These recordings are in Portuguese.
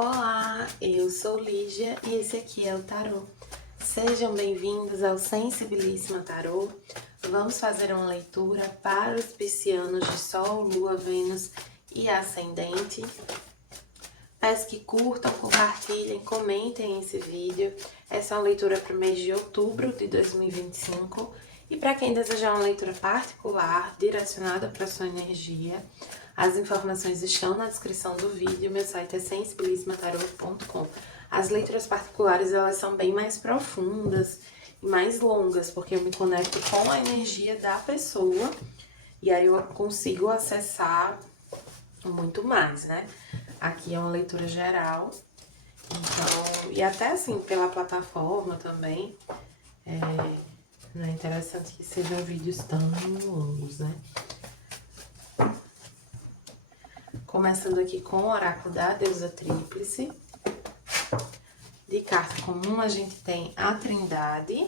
Olá, eu sou Lígia e esse aqui é o Tarô. Sejam bem-vindos ao Sensibilíssima Tarô. Vamos fazer uma leitura para os piscianos de Sol, Lua, Vênus e Ascendente. Peço que curtam, compartilhem, comentem esse vídeo. Essa é uma leitura para o mês de outubro de 2025. E para quem desejar uma leitura particular, direcionada para a sua energia, as informações estão na descrição do vídeo. Meu site é sensibilismatarot.com. As leituras particulares, elas são bem mais profundas e mais longas, porque eu me conecto com a energia da pessoa e aí eu consigo acessar muito mais, né? Aqui é uma leitura geral, então, e até assim, pela plataforma também, não é interessante que sejam vídeos tão longos, né? Começando aqui com o oráculo da deusa tríplice. De carta comum, a gente tem a Trindade.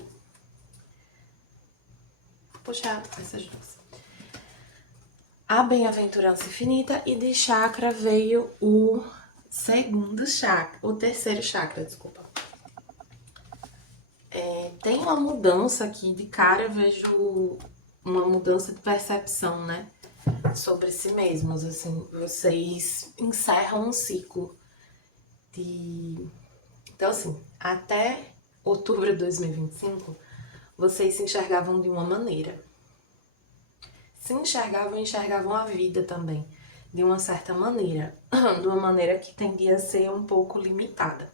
Vou puxar essas duas. A bem-aventurança infinita, e de chakra veio o terceiro chakra, desculpa. Tem uma mudança aqui, de cara eu vejo uma mudança de percepção, né? Sobre si mesmos, assim, vocês encerram um ciclo de... Então, assim, até outubro de 2025, vocês se enxergavam de uma maneira. Se enxergavam e enxergavam a vida também, de uma certa maneira, de uma maneira que tendia a ser um pouco limitada.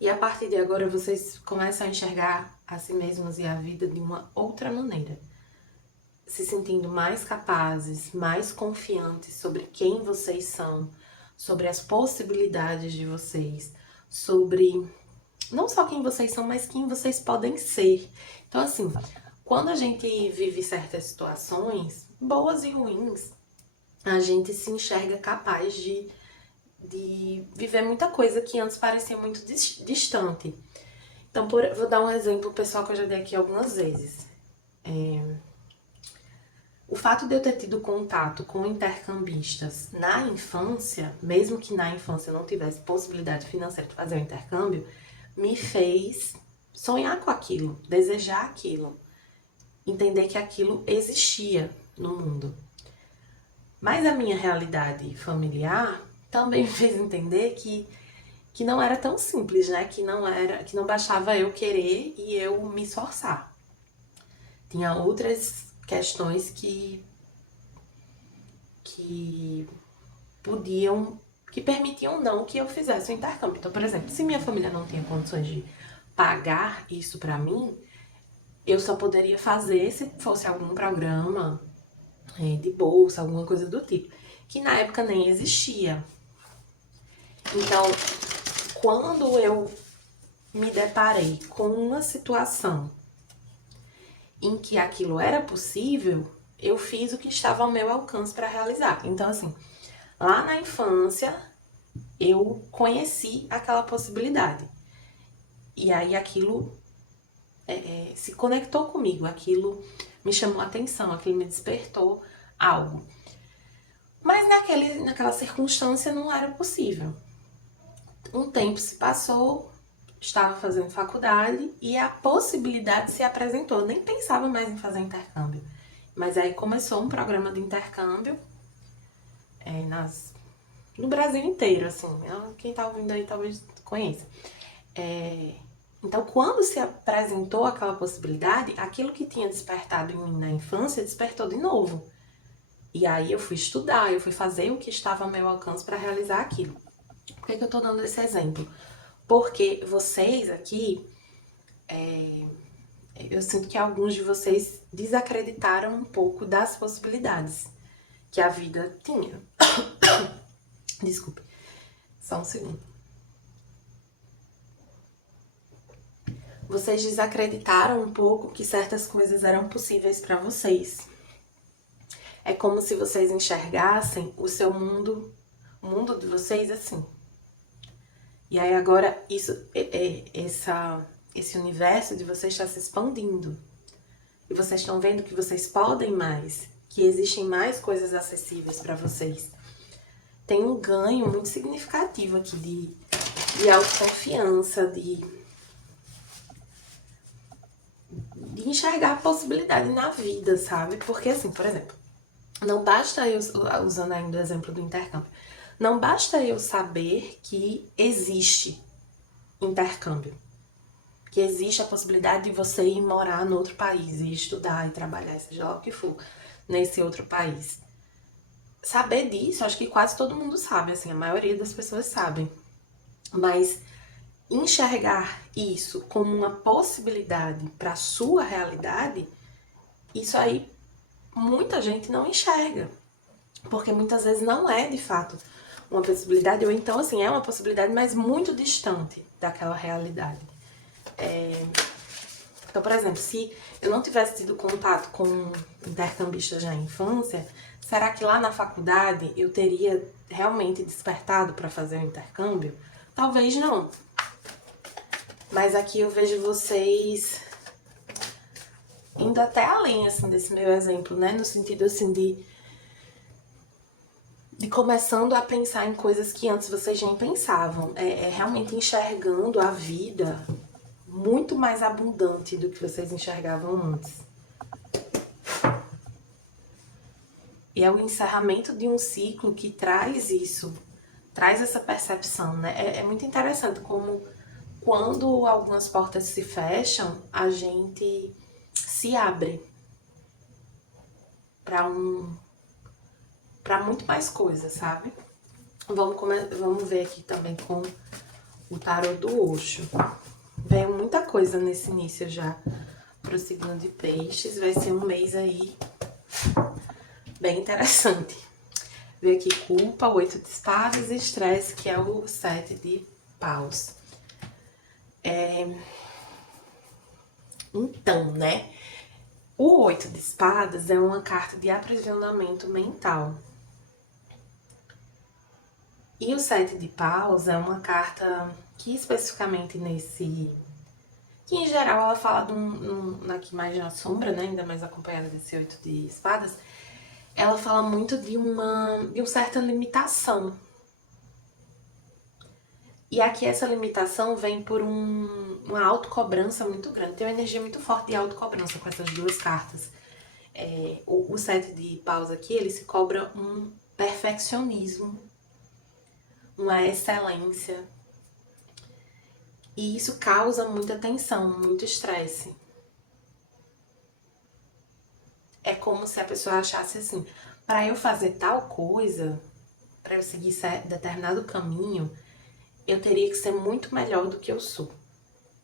E a partir de agora, vocês começam a enxergar a si mesmos e a vida de uma outra maneira. Se sentindo mais capazes, mais confiantes sobre quem vocês são, sobre as possibilidades de vocês, sobre não só quem vocês são, mas quem vocês podem ser. Então, assim, quando a gente vive certas situações, boas e ruins, a gente se enxerga capaz de viver muita coisa que antes parecia muito distante. Então, vou dar um exemplo pessoal que eu já dei aqui algumas vezes. O fato de eu ter tido contato com intercambistas na infância, mesmo que na infância eu não tivesse possibilidade financeira de fazer o intercâmbio, me fez sonhar com aquilo, desejar aquilo, entender que aquilo existia no mundo. Mas a minha realidade familiar também me fez entender que não era tão simples, né? Que não bastava eu querer e eu me esforçar. Tinha outras questões que permitiam não que eu fizesse o intercâmbio. Então, por exemplo, se minha família não tinha condições de pagar isso pra mim, eu só poderia fazer se fosse algum programa de bolsa, alguma coisa do tipo, que na época nem existia. Então, quando eu me deparei com uma situação em que aquilo era possível, eu fiz o que estava ao meu alcance para realizar. Então, assim, lá na infância, eu conheci aquela possibilidade. E aí aquilo se conectou comigo, aquilo me chamou a atenção, aquilo me despertou algo. Mas naquela circunstância não era possível. Um tempo se passou, estava fazendo faculdade e a possibilidade se apresentou. Eu nem pensava mais em fazer intercâmbio. Mas aí começou um programa de intercâmbio no Brasil inteiro, assim. Quem tá ouvindo aí talvez conheça. Então, quando se apresentou aquela possibilidade, aquilo que tinha despertado em mim na infância, despertou de novo. E aí eu fui estudar, eu fui fazer o que estava ao meu alcance para realizar aquilo. Por que eu tô dando esse exemplo? Porque vocês aqui, eu sinto que alguns de vocês desacreditaram um pouco das possibilidades que a vida tinha. Desculpe, só um segundo. Vocês desacreditaram um pouco que certas coisas eram possíveis para vocês. É como se vocês enxergassem o seu mundo, o mundo de vocês assim. E aí agora esse universo de vocês está se expandindo. E vocês estão vendo que vocês podem mais, que existem mais coisas acessíveis para vocês. tem um ganho muito significativo aqui de autoconfiança, de enxergar a possibilidade na vida, sabe? Porque assim, por exemplo, não basta eu, usando ainda o exemplo do intercâmbio, não basta eu saber que existe intercâmbio, que existe a possibilidade de você ir morar no outro país e estudar e trabalhar, seja lá o que for, nesse outro país. Saber disso, acho que quase todo mundo sabe, assim, a maioria das pessoas sabem. Mas enxergar isso como uma possibilidade para a sua realidade, isso aí muita gente não enxerga. Porque muitas vezes não é de fato uma possibilidade, ou então assim, é uma possibilidade, mas muito distante daquela realidade. Então, por exemplo, se eu não tivesse tido contato com intercambistas na infância, será que lá na faculdade eu teria realmente despertado para fazer o intercâmbio? Talvez não. Mas aqui eu vejo vocês indo até além, assim, desse meu exemplo, né? No sentido, assim, de começando a pensar em coisas que antes vocês nem pensavam. É realmente enxergando a vida muito mais abundante do que vocês enxergavam antes. E é o encerramento de um ciclo que traz isso, traz essa percepção, né? É muito interessante como quando algumas portas se fecham, a gente se abre para muito mais coisas, sabe? Vamos ver aqui também com o tarô do Osho. Veio muita coisa nesse início já pro signo de peixes. Vai ser um mês aí bem interessante. Veio aqui culpa, 8 de espadas e estresse, que é o 7 de paus. Então, né? O 8 de espadas é uma carta de aprisionamento mental. E o 7 de paus é uma carta que especificamente nesse... que em geral ela fala aqui mais na sombra, né? Ainda mais acompanhada desse 8 de espadas. Ela fala muito de uma certa limitação. E aqui essa limitação vem por uma autocobrança muito grande. Tem uma energia muito forte de autocobrança com essas duas cartas. O 7 de paus aqui, ele se cobra um perfeccionismo, uma excelência. E isso causa muita tensão, muito estresse. É como se a pessoa achasse assim, para eu fazer tal coisa, para eu seguir determinado caminho, eu teria que ser muito melhor do que eu sou.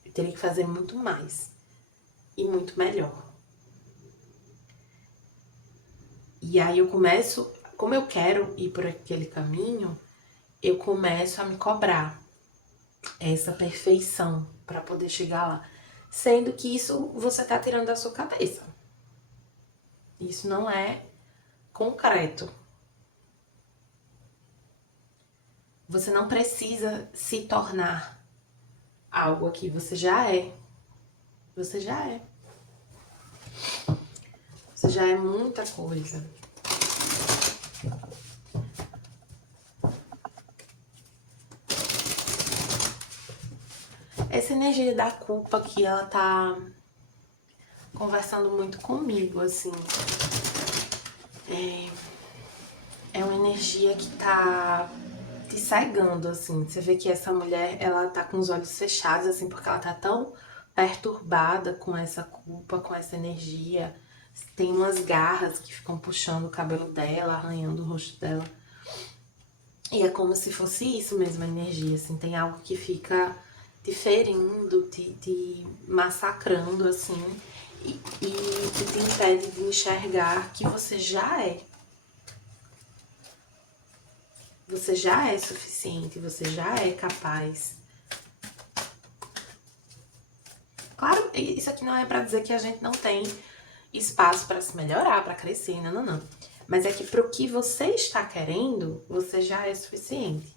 Eu teria que fazer muito mais e muito melhor. E aí eu começo, como eu quero ir por aquele caminho, eu começo a me cobrar essa perfeição para poder chegar lá. Sendo que isso você tá tirando da sua cabeça. Isso não é concreto. Você não precisa se tornar algo aqui, você já é. Você já é. Você já é muita coisa. Essa energia da culpa aqui, ela tá conversando muito comigo, assim. É uma energia que tá te cegando, assim. Você vê que essa mulher, ela tá com os olhos fechados, assim, porque ela tá tão perturbada com essa culpa, com essa energia. Tem umas garras que ficam puxando o cabelo dela, arranhando o rosto dela. E é como se fosse isso mesmo, a energia, assim. Tem algo que fica te ferindo, te massacrando, assim. E que te impede de enxergar que você já é. Você já é suficiente, você já é capaz. Claro, isso aqui não é pra dizer que a gente não tem espaço pra se melhorar, pra crescer, não. Mas é que pro que você está querendo, você já é suficiente.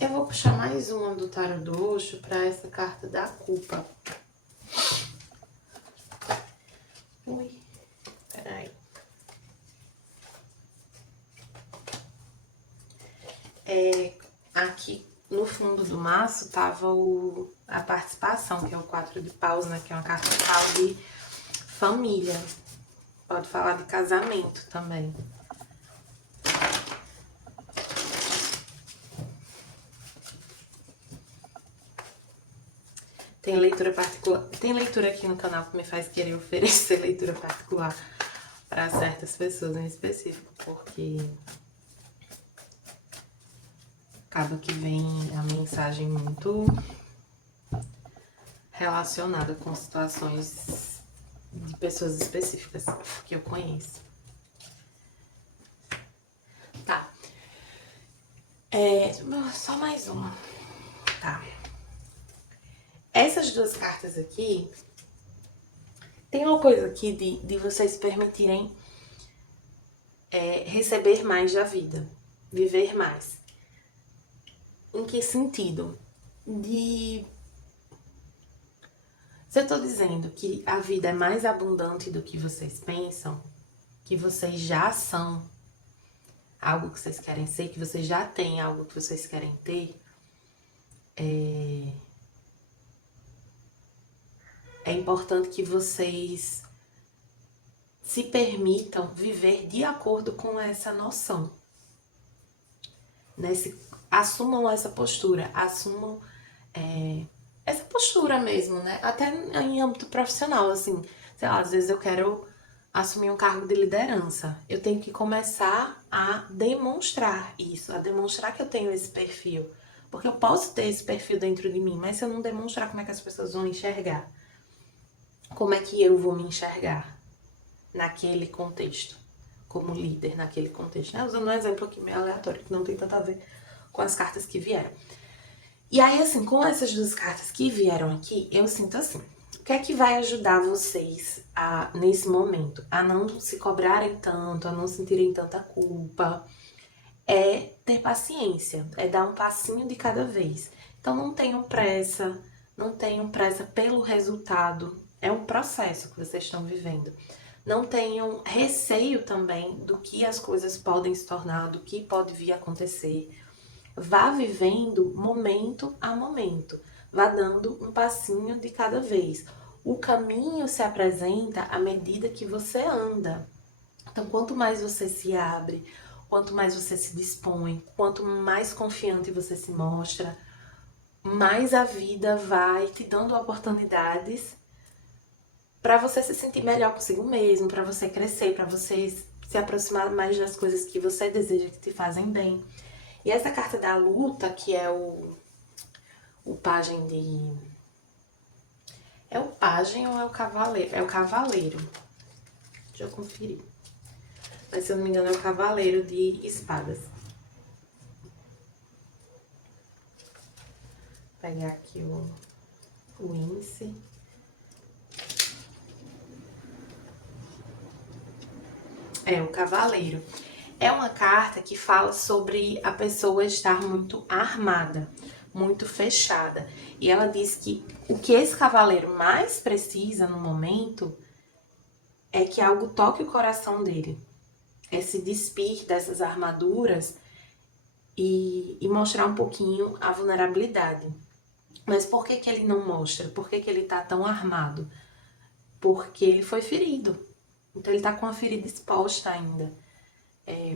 Eu vou puxar mais uma do tarô do Osho pra essa carta da culpa. Ui, peraí. Aqui no fundo do maço tava a participação, que é o 4 de paus, né? Que é uma carta de pau de família. Pode falar de casamento também. Tem leitura particular. Tem leitura aqui no canal que me faz querer oferecer leitura particular para certas pessoas em específico, porque acaba que vem a mensagem muito relacionada com situações de pessoas específicas que eu conheço. Tá. Só mais uma. Tá. Essas duas cartas aqui, tem uma coisa aqui de vocês permitirem receber mais da vida, viver mais. Em que sentido? Se eu tô dizendo que a vida é mais abundante do que vocês pensam, que vocês já são algo que vocês querem ser, que vocês já têm algo que vocês querem ter, é importante que vocês se permitam viver de acordo com essa noção. Assumam essa postura, assumam essa postura mesmo, né? Até em âmbito profissional, assim, sei lá, às vezes eu quero assumir um cargo de liderança. Eu tenho que começar a demonstrar isso, a demonstrar que eu tenho esse perfil. Porque eu posso ter esse perfil dentro de mim, mas se eu não demonstrar, como é que as pessoas vão enxergar? Como é que eu vou me enxergar naquele contexto, como líder naquele contexto, né? Usando um exemplo aqui meio aleatório, que não tem tanto a ver com as cartas que vieram. E aí, assim, com essas duas cartas que vieram aqui, eu sinto assim, o que é que vai ajudar vocês nesse momento? A não se cobrarem tanto, a não sentirem tanta culpa, é ter paciência, é dar um passinho de cada vez. Então não tenham pressa, não tenham pressa pelo resultado, é um processo que vocês estão vivendo. Não tenham receio também do que as coisas podem se tornar, do que pode vir a acontecer. Vá vivendo momento a momento, vá dando um passinho de cada vez. O caminho se apresenta à medida que você anda. Então, quanto mais você se abre, quanto mais você se dispõe, quanto mais confiante você se mostra, mais a vida vai te dando oportunidades para você se sentir melhor consigo mesmo, para você crescer, para você se aproximar mais das coisas que você deseja que te fazem bem. E essa carta da luta, que é o pajem de... É o pajem ou é o cavaleiro? É o cavaleiro. Deixa eu conferir. Mas se eu não me engano é o cavaleiro de espadas. Vou pegar aqui o índice. É o cavaleiro. É uma carta que fala sobre a pessoa estar muito armada, muito fechada. E ela diz que o que esse cavaleiro mais precisa no momento é que algo toque o coração dele. É se despir dessas armaduras e mostrar um pouquinho a vulnerabilidade. Mas por que que ele não mostra? Por que que ele tá tão armado? Porque ele foi ferido. Então ele tá com a ferida exposta ainda.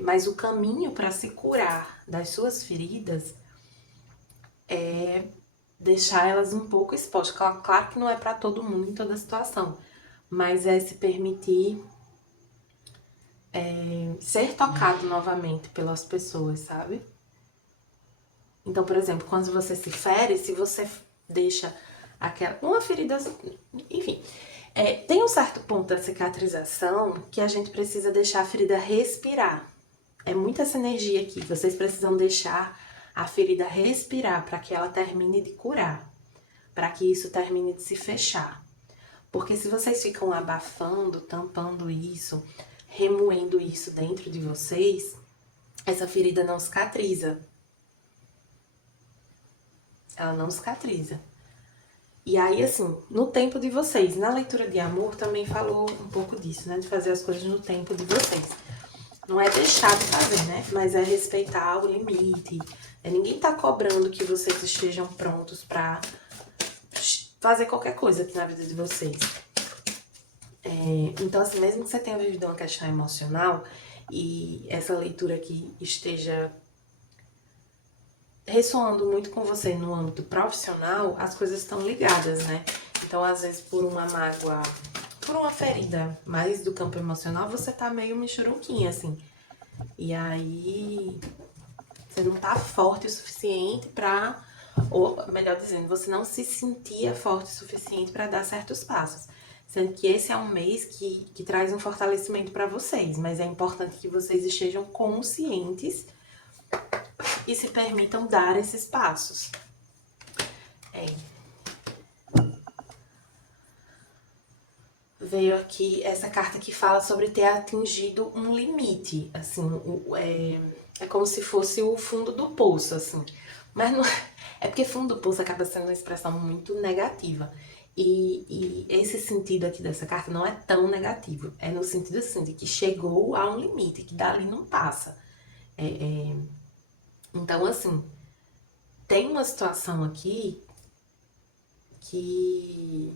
Mas o caminho para se curar das suas feridas é deixar elas um pouco expostas. Claro que não é para todo mundo em toda situação, mas é se permitir ser tocado novamente pelas pessoas, sabe? Então, por exemplo, quando você se fere, se você deixa uma ferida, enfim, tem um certo ponto da cicatrização que a gente precisa deixar a ferida respirar. É muita essa energia aqui. Vocês precisam deixar a ferida respirar para que ela termine de curar, para que isso termine de se fechar. Porque se vocês ficam abafando, tampando isso, remoendo isso dentro de vocês, essa ferida não cicatriza. Ela não cicatriza. E aí, assim, no tempo de vocês, na leitura de amor também falou um pouco disso, né? De fazer as coisas no tempo de vocês. Não é deixar de fazer, né? Mas é respeitar o limite. Ninguém tá cobrando que vocês estejam prontos pra fazer qualquer coisa aqui na vida de vocês. Então, assim, mesmo que você tenha vivido uma questão emocional e essa leitura aqui esteja ressoando muito com você no âmbito profissional, as coisas estão ligadas, né? Então, às vezes, por uma mágoa, por uma ferida mais do campo emocional, você tá meio mexeruquinha, assim. E aí, você não tá forte o suficiente pra... Ou, melhor dizendo, você não se sentia forte o suficiente pra dar certos passos. Sendo que esse é um mês que traz um fortalecimento pra vocês. Mas é importante que vocês estejam conscientes e se permitam dar esses passos. Veio aqui essa carta que fala sobre ter atingido um limite, assim, é como se fosse o fundo do poço, assim. Mas não é porque fundo do poço acaba sendo uma expressão muito negativa. E esse sentido aqui dessa carta não é tão negativo. É no sentido assim, de que chegou a um limite, que dali não passa. Então, assim, tem uma situação aqui que...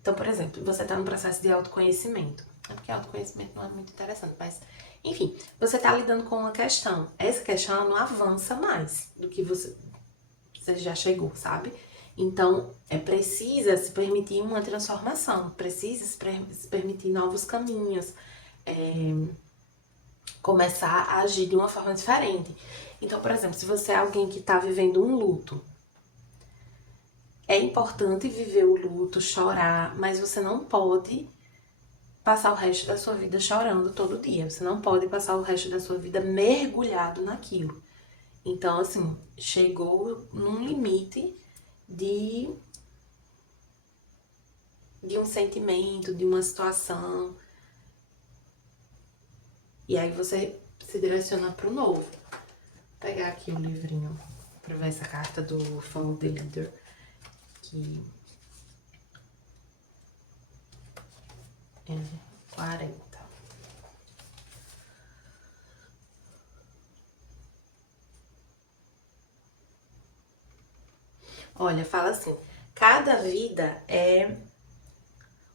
Então, por exemplo, você está no processo de autoconhecimento. É porque autoconhecimento não é muito interessante, mas... Enfim, você está lidando com uma questão. Essa questão ela não avança mais do que você já chegou, sabe? Então, precisa se permitir uma transformação. Precisa se permitir novos caminhos. Começar a agir de uma forma diferente. Então, por exemplo, se você é alguém que está vivendo um luto, é importante viver o luto, chorar, mas você não pode passar o resto da sua vida chorando todo dia. Você não pode passar o resto da sua vida mergulhado naquilo. Então, assim, chegou num limite de um sentimento, de uma situação. E aí você se direciona pro novo. Vou pegar aqui o livrinho pra ver essa carta do Follow the Leader. Que é 40. Olha, fala assim, cada vida é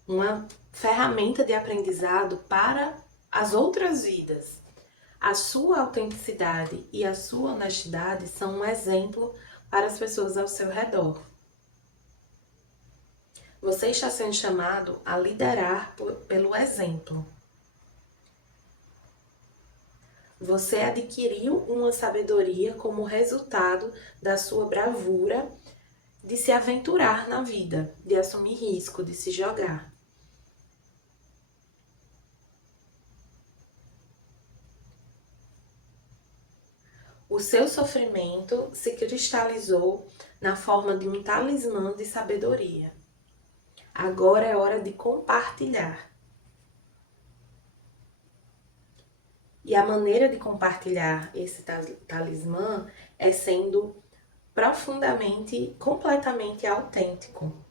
uma ferramenta de aprendizado para as outras vidas. A sua autenticidade e a sua honestidade são um exemplo para as pessoas ao seu redor. Você está sendo chamado a liderar pelo exemplo. Você adquiriu uma sabedoria como resultado da sua bravura de se aventurar na vida, de assumir risco, de se jogar. O seu sofrimento se cristalizou na forma de um talismã de sabedoria. Agora é hora de compartilhar. E a maneira de compartilhar esse talismã é sendo profundamente, completamente autêntico.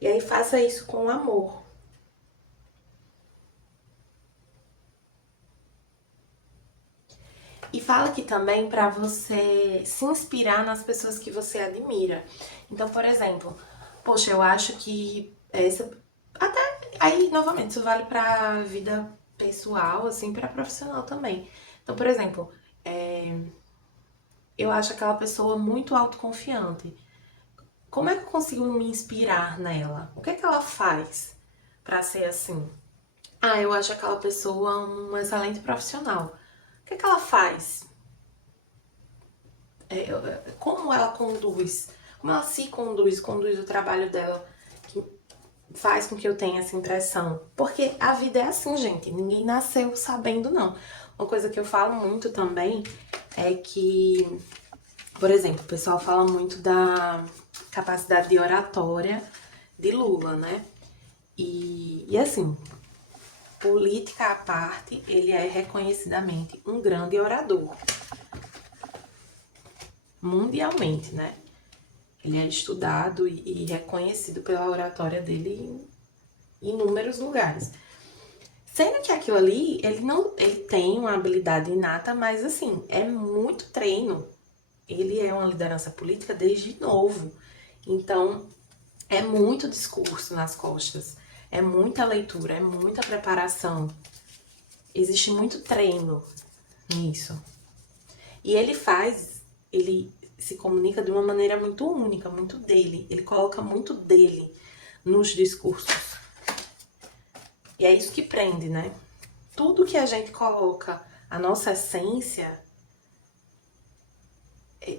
E aí faça isso com amor. E fala aqui também para você se inspirar nas pessoas que você admira. Então, por exemplo, poxa, eu acho que essa até aí novamente isso vale para vida pessoal, assim, para profissional também. Então, por exemplo, eu acho aquela pessoa muito autoconfiante. Como é que eu consigo me inspirar nela? O que é que ela faz para ser assim? Ah, eu acho aquela pessoa um excelente profissional. O que é que ela faz? Como ela conduz? Como ela se conduz o trabalho dela, que faz com que eu tenha essa impressão. Porque a vida é assim, gente. Ninguém nasceu sabendo, não. Uma coisa que eu falo muito também é que, por exemplo, o pessoal fala muito da capacidade de oratória de Lula, né? E assim, política à parte, ele é reconhecidamente um grande orador. mundialmente, né? Ele é estudado e reconhecido pela oratória dele em inúmeros lugares. Sendo que aquilo ali, ele tem uma habilidade inata, mas assim, é muito treino. Ele é uma liderança política desde novo. Então, é muito discurso nas costas, é muita leitura, é muita preparação. Existe muito treino nisso. E ele se comunica de uma maneira muito única, muito dele. Ele coloca muito dele nos discursos. E é isso que prende, né? Tudo que a gente coloca, a nossa essência,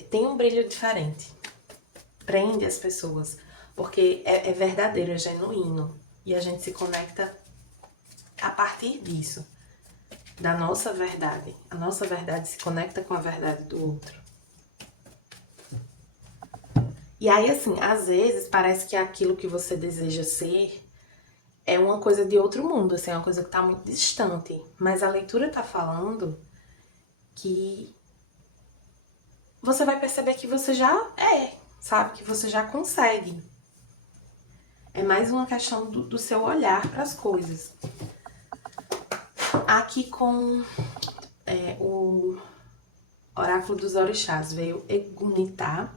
tem um brilho diferente. Prende as pessoas. Porque é verdadeiro, é genuíno. E a gente se conecta a partir disso. Da nossa verdade. A nossa verdade se conecta com a verdade do outro. E aí, assim, às vezes parece que aquilo que você deseja ser é uma coisa de outro mundo, assim, é uma coisa que tá muito distante. Mas a leitura tá falando que você vai perceber que você já sabe? Que você já consegue. É mais uma questão do seu olhar para as coisas. Aqui com o Oráculo dos Orixás veio Egunitá,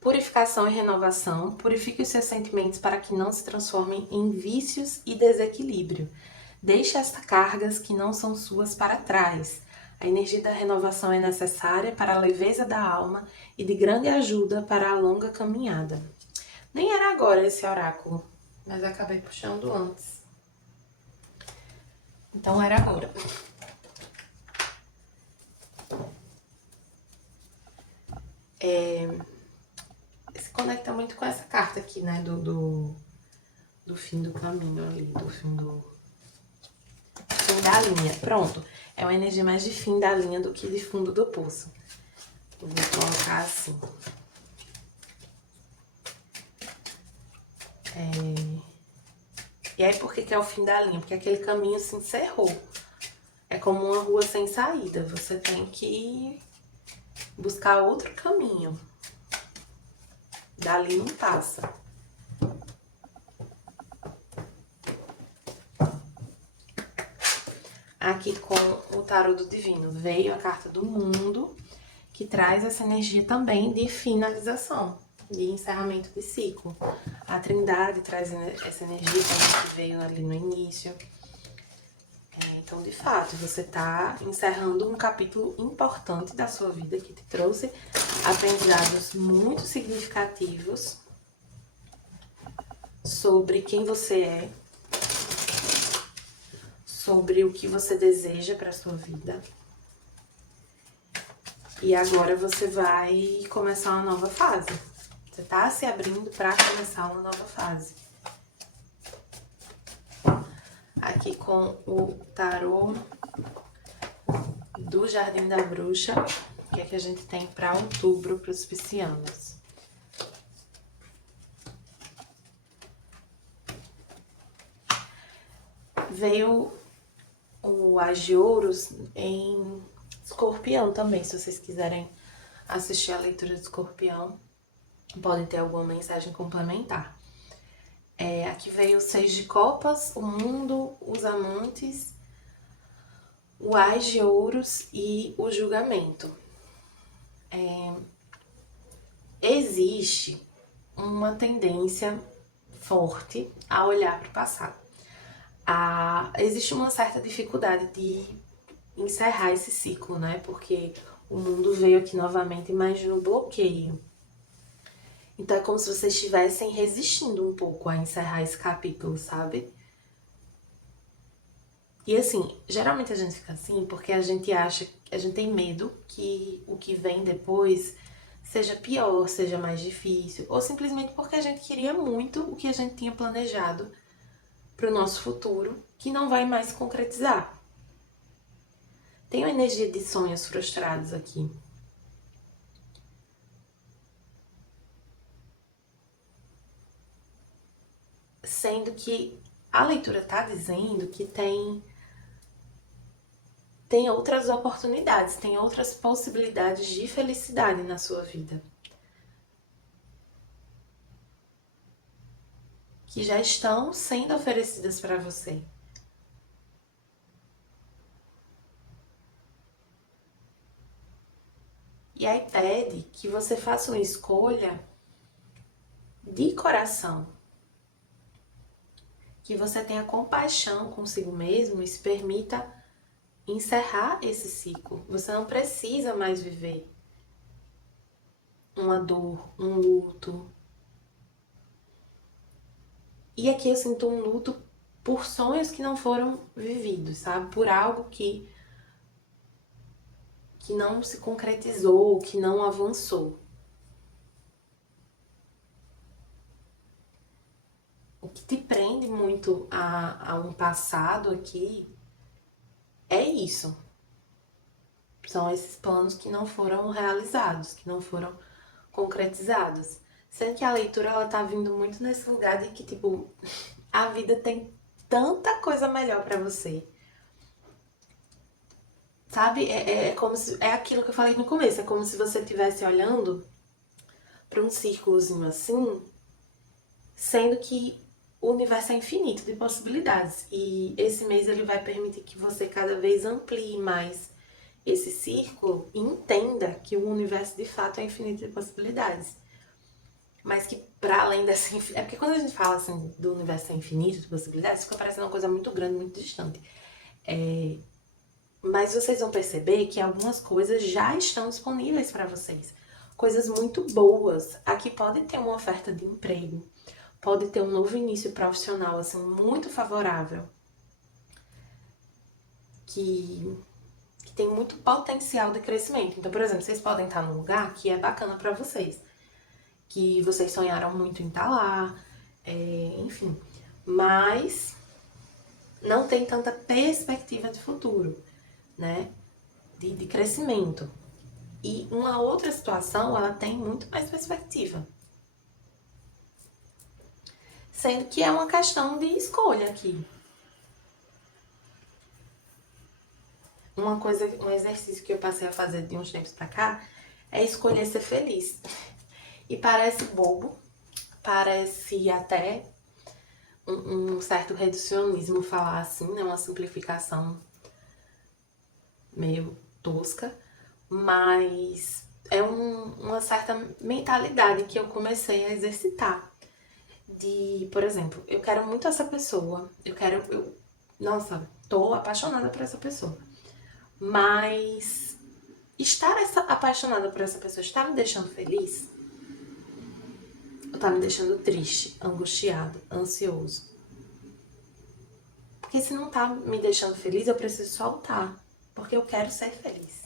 purificação e renovação. Purifique os seus sentimentos para que não se transformem em vícios e desequilíbrio. Deixe estas cargas que não são suas para trás. A energia da renovação é necessária para a leveza da alma e de grande ajuda para a longa caminhada. Nem era agora esse oráculo, mas acabei puxando antes. Então era agora. Se conecta muito com essa carta aqui, né? Do fim do caminho ali, do fim da linha. Pronto. É uma energia mais de fim da linha do que de fundo do poço. Eu vou colocar assim. E aí, por que é o fim da linha? Porque aquele caminho se encerrou. É como uma rua sem saída. Você tem que buscar outro caminho. Dali não passa. Aqui com o tarô do divino veio a carta do mundo, que traz essa energia também de finalização, de encerramento de ciclo. A Trindade traz essa energia que veio ali no início. Então, de fato, você está encerrando um capítulo importante da sua vida que te trouxe aprendizados muito significativos sobre quem você é, sobre o que você deseja para sua vida. E agora você vai começar uma nova fase. Você está se abrindo para começar uma nova fase. Aqui com o tarô do Jardim da Bruxa, que é que a gente tem para outubro para os piscianos. Veio o As de Ouros em Escorpião também, se vocês quiserem assistir a leitura de Escorpião, podem ter alguma mensagem complementar. Aqui veio o 6 de Copas, o Mundo, os Amantes, o As de Ouros e o Julgamento. Existe uma tendência forte a olhar para o passado. Existe uma certa dificuldade de encerrar esse ciclo, né? Porque o mundo veio aqui novamente, mas no bloqueio. Então é como se vocês estivessem resistindo um pouco a encerrar esse capítulo, sabe? E assim, geralmente a gente fica assim porque a gente tem medo que o que vem depois seja pior, seja mais difícil, ou simplesmente porque a gente queria muito o que a gente tinha planejado para o nosso futuro, que não vai mais se concretizar. Tem uma energia de sonhos frustrados aqui. Sendo que a leitura tá dizendo que tem tem outras oportunidades, tem outras possibilidades de felicidade na sua vida. Que já estão sendo oferecidas para você. E aí pede que você faça uma escolha de coração. Que você tenha compaixão consigo mesmo e se permita encerrar esse ciclo. Você não precisa mais viver uma dor, um luto. E aqui eu sinto um luto por sonhos que não foram vividos, sabe? Por algo que não se concretizou, que não avançou. O que te prende muito a um passado aqui é isso. São esses planos que não foram realizados, que não foram concretizados. Sendo que a leitura, ela tá vindo muito nesse lugar de que, tipo, a vida tem tanta coisa melhor pra você. Sabe? É como se... É aquilo que eu falei no começo. É como se você estivesse olhando pra um círculozinho assim, sendo que o universo é infinito de possibilidades. E esse mês ele vai permitir que você cada vez amplie mais esse círculo e entenda que o universo de fato é infinito de possibilidades. Mas que para além dessa... É porque quando a gente fala assim do universo é infinito de possibilidades, fica parecendo uma coisa muito grande, muito distante. Mas vocês vão perceber que algumas coisas já estão disponíveis para vocês. Coisas muito boas. Aqui pode ter uma oferta de emprego. Pode ter um novo início profissional, assim, muito favorável. Que tem muito potencial de crescimento. Então, por exemplo, vocês podem estar num lugar que é bacana para vocês. Que vocês sonharam muito em estar lá, enfim. Mas não tem tanta perspectiva de futuro, né? De crescimento. E uma outra situação, ela tem muito mais perspectiva. Sendo que é uma questão de escolha aqui. Uma coisa, um exercício que eu passei a fazer de uns tempos pra cá é escolher ser feliz. E parece bobo, parece até um certo reducionismo falar assim, né? Uma simplificação meio tosca, mas é uma certa mentalidade que eu comecei a exercitar. De, por exemplo, eu quero muito essa pessoa, nossa, tô apaixonada por essa pessoa. Mas apaixonada por essa pessoa está me deixando feliz? Ou tá me deixando triste, angustiado, ansioso? Porque se não tá me deixando feliz, eu preciso soltar. Porque eu quero ser feliz.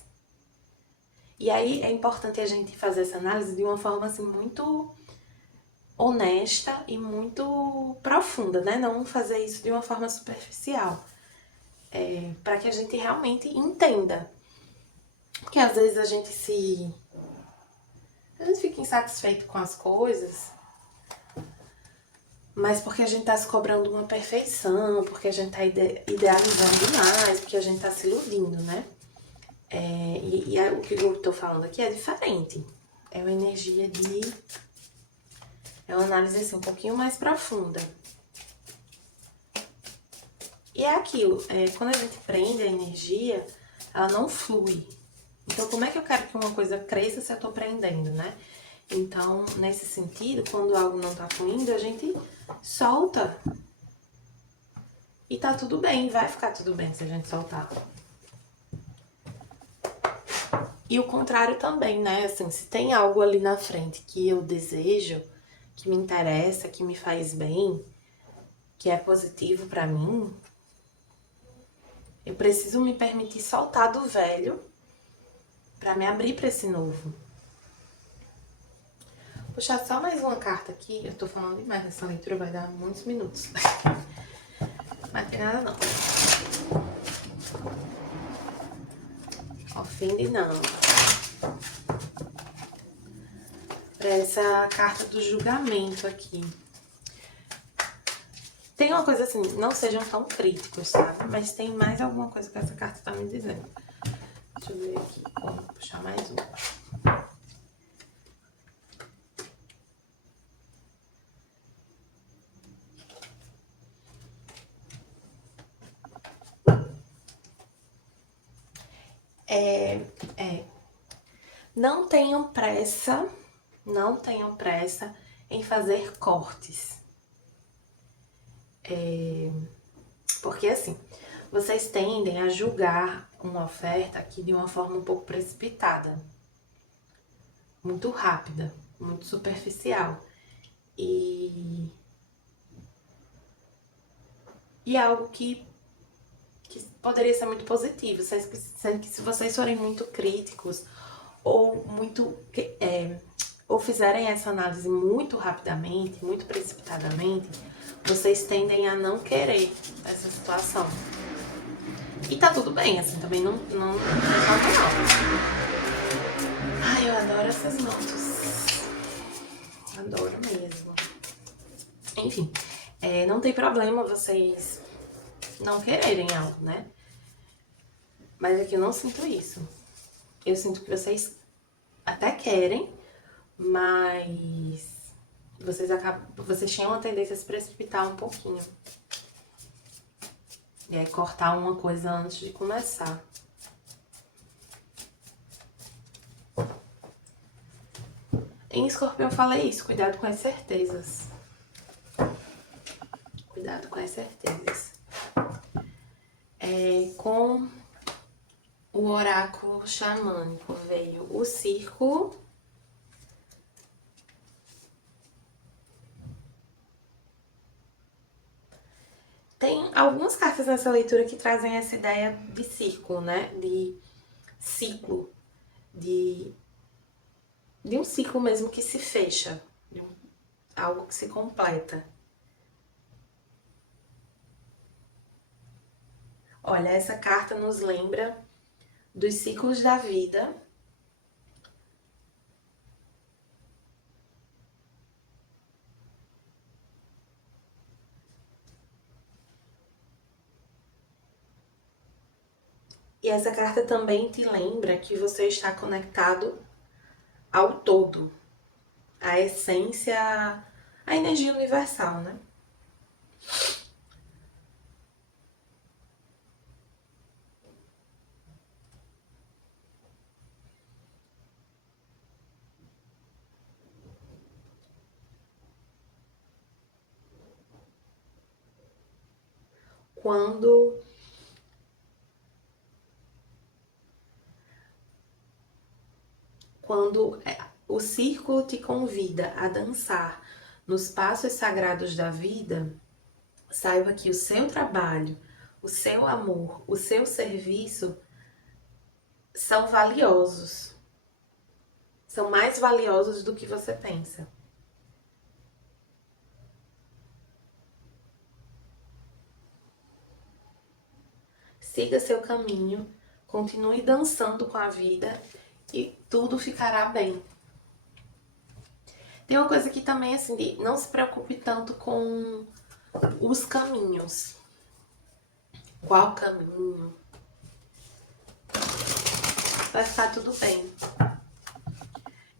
E aí é importante a gente fazer essa análise de uma forma assim muito honesta e muito profunda, né? Não fazer isso de uma forma superficial. Para que a gente realmente entenda. Porque às vezes a gente fica insatisfeito com as coisas, mas porque a gente tá se cobrando uma perfeição, porque a gente tá idealizando demais, porque a gente tá se iludindo, né? O que eu tô falando aqui é diferente. É uma energia de... É uma análise assim, um pouquinho mais profunda. E é aquilo, quando a gente prende a energia, ela não flui. Então, como é que eu quero que uma coisa cresça se eu tô prendendo, né? Então, nesse sentido, quando algo não tá fluindo, a gente solta. E tá tudo bem, vai ficar tudo bem se a gente soltar. E o contrário também, né? Assim, se tem algo ali na frente que eu desejo, que me interessa, que me faz bem, que é positivo pra mim, eu preciso me permitir soltar do velho pra me abrir pra esse novo. Vou puxar só mais uma carta aqui. Eu tô falando demais nessa leitura, vai dar muitos minutos. Mas não tem nada não. Ofende não. Pra essa carta do julgamento aqui. Tem uma coisa assim, não sejam tão críticos, sabe? Mas tem mais alguma coisa que essa carta tá me dizendo. Deixa eu ver aqui, vamos puxar mais uma. Não tenham pressa em fazer cortes. Porque assim, vocês tendem a julgar uma oferta aqui de uma forma um pouco precipitada. Muito rápida, muito superficial. E algo que poderia ser muito positivo. Sendo que se vocês forem muito críticos ou ou fizerem essa análise muito rapidamente, muito precipitadamente, vocês tendem a não querer essa situação. E tá tudo bem, assim, também não falta mal. Ai, eu adoro essas motos. Adoro mesmo. Enfim, não tem problema vocês não quererem algo, né? Mas aqui eu não sinto isso. Eu sinto que vocês até querem, mas vocês tinham uma tendência a se precipitar um pouquinho. E aí cortar uma coisa antes de começar. Em Escorpião eu falei isso, cuidado com as certezas. Cuidado com as certezas. Com o oráculo xamânico veio o círculo. Tem algumas cartas nessa leitura que trazem essa ideia de círculo, né? De ciclo. De um ciclo mesmo que se fecha. Algo que se completa. Olha, essa carta nos lembra dos ciclos da vida. E essa carta também te lembra que você está conectado ao todo, à essência, à energia universal, né? Quando o círculo te convida a dançar nos passos sagrados da vida, saiba que o seu trabalho, o seu amor, o seu serviço são valiosos. São mais valiosos do que você pensa. Siga seu caminho, continue dançando com a vida e tudo ficará bem. Tem uma coisa aqui também, assim, de não se preocupe tanto com os caminhos. Qual caminho? Vai ficar tudo bem.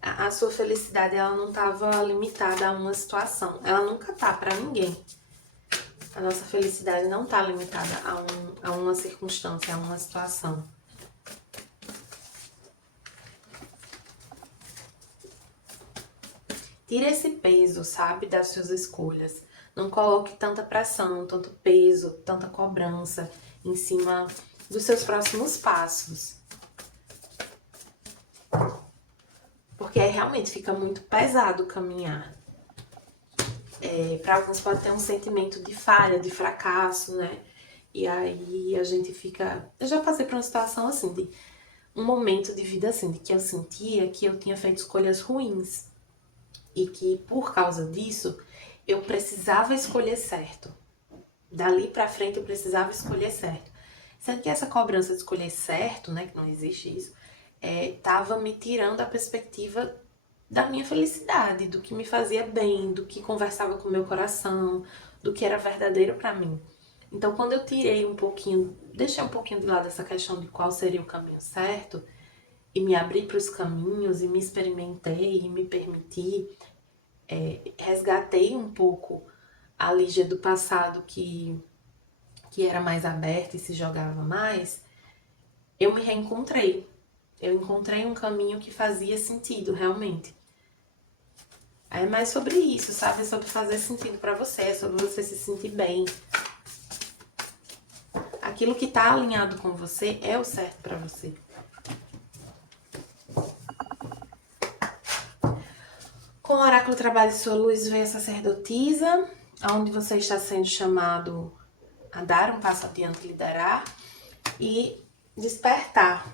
A sua felicidade, ela não estava limitada a uma situação. Ela nunca tá pra ninguém. A nossa felicidade não tá limitada a uma circunstância, a uma situação. Tire esse peso, sabe, das suas escolhas. Não coloque tanta pressão, tanto peso, tanta cobrança em cima dos seus próximos passos. Porque realmente fica muito pesado caminhar. Para alguns pode ter um sentimento de falha, de fracasso, né? E aí a gente fica... Eu já passei por uma situação assim, de um momento de vida assim, de que eu sentia que eu tinha feito escolhas ruins. E que por causa disso, eu precisava escolher certo. Dali pra frente eu precisava escolher certo. Sendo que essa cobrança de escolher certo, né, que não existe isso, tava me tirando a perspectiva da minha felicidade, do que me fazia bem, do que conversava com o meu coração, do que era verdadeiro para mim. Então, quando eu tirei um pouquinho, deixei um pouquinho de lado essa questão de qual seria o caminho certo, e me abri para os caminhos, e me experimentei, e me permiti, resgatei um pouco a Lígia do passado que era mais aberta e se jogava mais, eu me reencontrei. Eu encontrei um caminho que fazia sentido, realmente. É mais sobre isso, sabe? É sobre fazer sentido pra você, é sobre você se sentir bem. Aquilo que tá alinhado com você é o certo pra você. Com o oráculo Trabalho Sua Luz vem a sacerdotisa, onde você está sendo chamado a dar um passo adiante, liderar e despertar.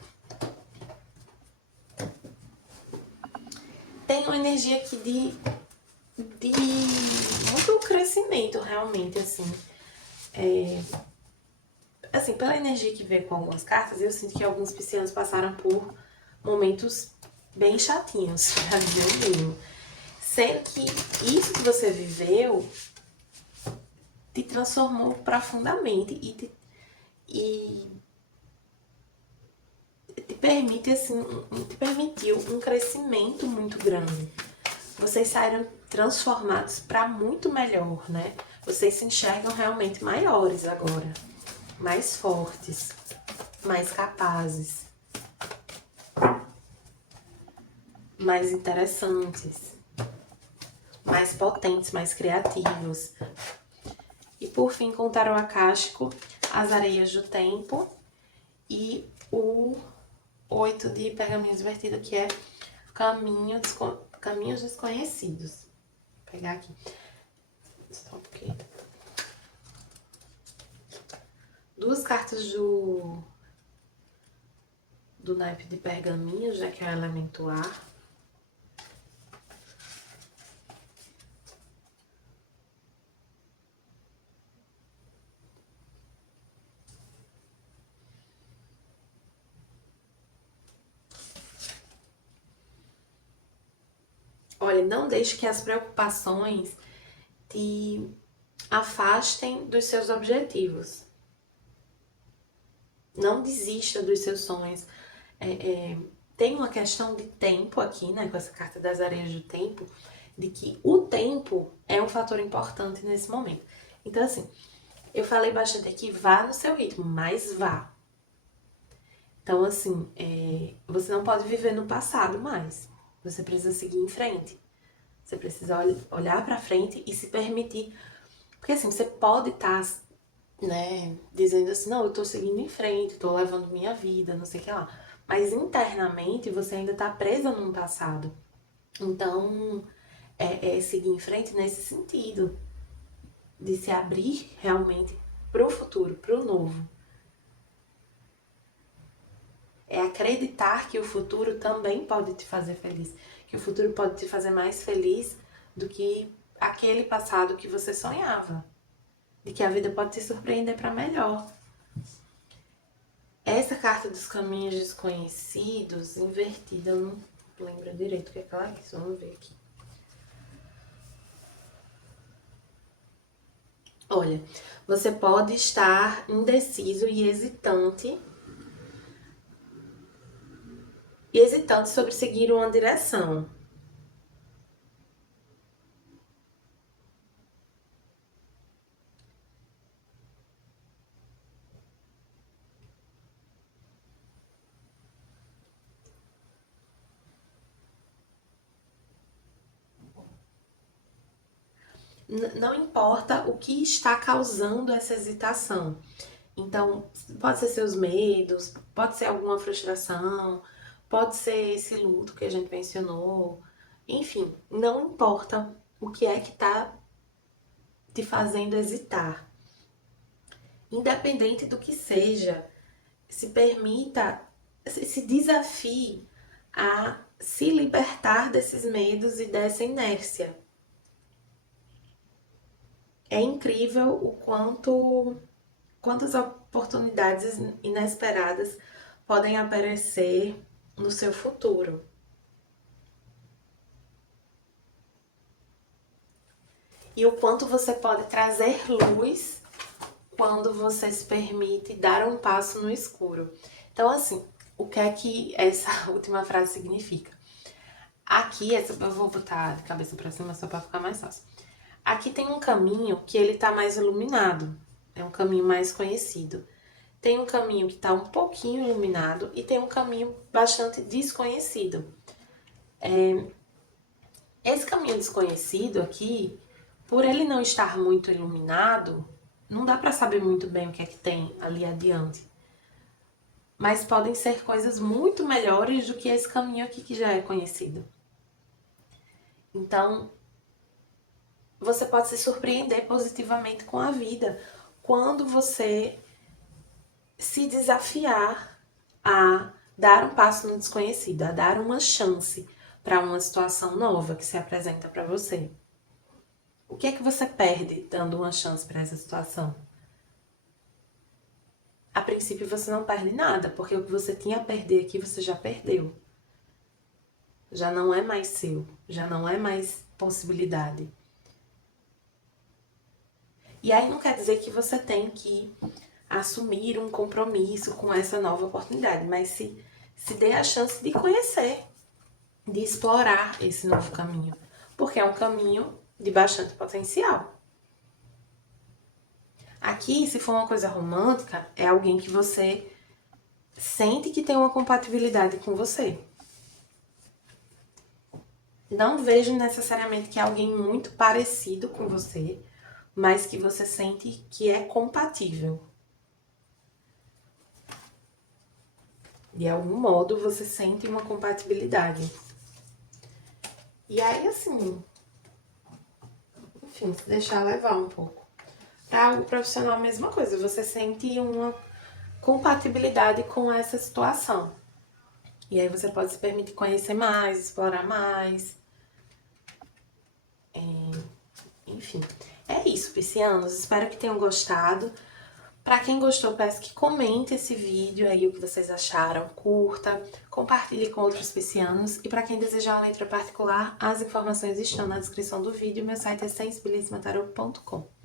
Tem uma energia aqui de muito crescimento, realmente, assim. Assim, pela energia que veio com algumas cartas, eu sinto que alguns piscianos passaram por momentos bem chatinhos, pra dizer o mínimo. Sendo que isso que você viveu te transformou profundamente e te permite, assim, te permitiu um crescimento muito grande. Vocês saíram transformados para muito melhor, né? Vocês se enxergam realmente maiores agora, mais fortes, mais capazes, mais interessantes, mais potentes, mais criativos. E por fim, com o tarô akáshico, as areias do tempo e o 8 de pergaminhos invertido, que é caminhos desconhecidos. Vou pegar aqui. Só um pouquinho. Duas cartas do naipe de pergaminhos, já que é o elemento ar. Olha, não deixe que as preocupações te afastem dos seus objetivos. Não desista dos seus sonhos. Tem uma questão de tempo aqui, né, com essa carta das areias do tempo, de que o tempo é um fator importante nesse momento. Então, assim, eu falei bastante aqui, vá no seu ritmo, mas vá. Então, assim, você não pode viver no passado mais. Você precisa seguir em frente. Você precisa olhar pra frente e se permitir. Porque, assim, você pode estar, né, dizendo assim, não, eu tô seguindo em frente, tô levando minha vida, não sei o que lá. Mas internamente você ainda tá presa num passado. Então, é seguir em frente nesse sentido. De se abrir realmente pro futuro, pro novo. É acreditar que o futuro também pode te fazer feliz. Que o futuro pode te fazer mais feliz do que aquele passado que você sonhava. De que a vida pode te surpreender para melhor. Essa carta dos caminhos desconhecidos, invertida, eu não lembro direito o que é que ela quis. Vamos ver aqui. Olha, você pode estar indeciso e hesitante sobre seguir uma direção. Não importa o que está causando essa hesitação. Então, pode ser seus medos, pode ser alguma frustração, pode ser esse luto que a gente mencionou. Enfim, não importa o que é que está te fazendo hesitar. Independente do que seja, se permita, se desafie a se libertar desses medos e dessa inércia. É incrível o quantas oportunidades inesperadas podem aparecer no seu futuro. e o quanto você pode trazer luz quando você se permite dar um passo no escuro. Então, assim, o que é que essa última frase significa? Aqui, eu vou botar de cabeça pra cima só pra ficar mais fácil. Aqui tem um caminho que ele tá mais iluminado, é um caminho mais conhecido. Tem um caminho que tá um pouquinho iluminado e tem um caminho bastante desconhecido. Esse caminho desconhecido aqui, por ele não estar muito iluminado, não dá pra saber muito bem o que é que tem ali adiante. Mas podem ser coisas muito melhores do que esse caminho aqui que já é conhecido. Então, você pode se surpreender positivamente com a vida quando você se desafiar a dar um passo no desconhecido, a dar uma chance para uma situação nova que se apresenta para você. O que é que você perde dando uma chance para essa situação? A princípio você não perde nada, porque o que você tinha a perder aqui você já perdeu. Já não é mais seu, já não é mais possibilidade. E aí não quer dizer que você tem que assumir um compromisso com essa nova oportunidade, mas se dê a chance de conhecer, de explorar esse novo caminho, porque é um caminho de bastante potencial. Aqui, se for uma coisa romântica, é alguém que você sente que tem uma compatibilidade com você. Não vejo necessariamente que é alguém muito parecido com você, mas que você sente que é compatível. De algum modo você sente uma compatibilidade. E aí, assim, enfim, se deixar levar um pouco. Para o profissional, a mesma coisa, você sente uma compatibilidade com essa situação. E aí você pode se permitir conhecer mais, explorar mais. Enfim, é isso, piscianos. Espero que tenham gostado. Para quem gostou, peço que comente esse vídeo aí, o que vocês acharam, curta, compartilhe com outros piscianos. E para quem desejar uma leitura particular, as informações estão na descrição do vídeo. Meu site é sensibilissimataroto.com.